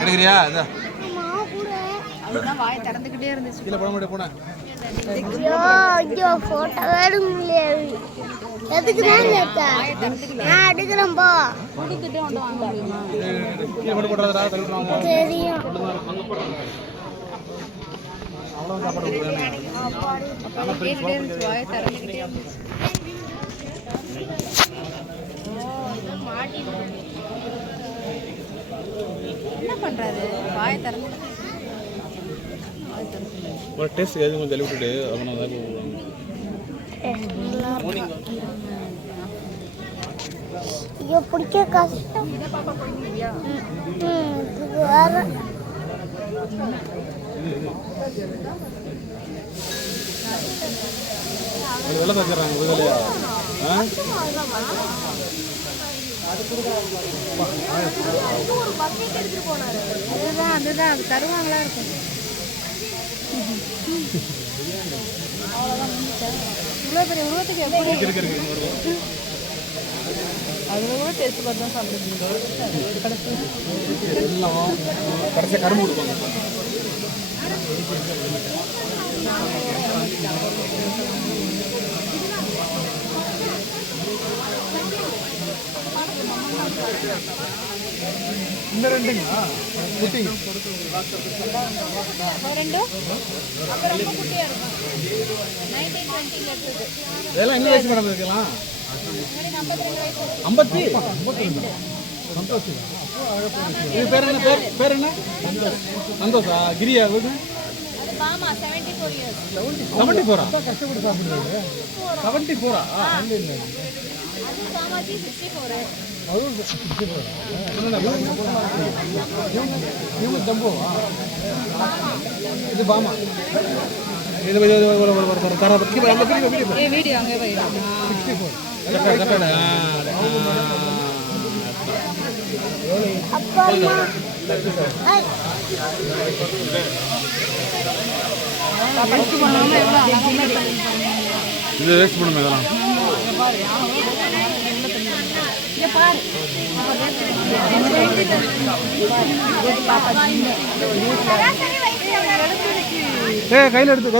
எடுக்கிறியா? வாய் திறந்துக்கிட்டே இருந்துச்சு. கீழே போட முடியும் போனேன். எதுக்கு தான் கேட்டா நான் எடுக்கிறேன் போ. கொடுத்துட்டு வந்து வாங்க முடியுமா? கீழே போட்டு போடுறதா தள்ளிடுவாங்க. தெரியும். அவ்வளோ சாப்பாடு கேட்டுட்டே இருந்துச்சு. வாய் திறந்துக்கிட்டே இருந்துச்சு. என்ன பண்றாரு? வாய் திறந்து ஒரு டேஸ்ட் எதுவும் கொஞ்சம் தள்ளி விட்டுட்டு அவனை தான் ஐயோ பிடிக்க கஷ்டம். வேற வெள்ளை தச்சுறாங்க விடுதலையா? அதுதான் அது தருவாங்களா இருக்கும். இவ்வளோ பெரிய உருவத்துக்கு எப்படி அதில் கூட டேஸ்ட் பார்த்து தான் சாப்பிடுவீங்க. கடைசியாக கரும்பு கொடுப்பாங்க. இந்த ரெண்டுங்களா குட்டிங்க? ரெண்டு அப்போ ரொம்ப குட்டியாக இருக்கும். 1920 இருக்குது. இதெல்லாம் என்ன வயசு மேடம் இருக்கலாம்? 52 சந்தோஷம். இது பேர் என்ன? பேர் என்ன? சந்தோஷா? கிரியா வீடு? அது பாமா 74 இயர்ஸ். 74 கஷ்டப்பட்டு சாப்பிடுறது. 74 அது பாமாஜி 64. இது பாமா. இது வீடியோ அங்கே போயிடும். இது வேஸ்ட் பண்ணுமே இதெல்லாம். கையில் எடுத்துட்டு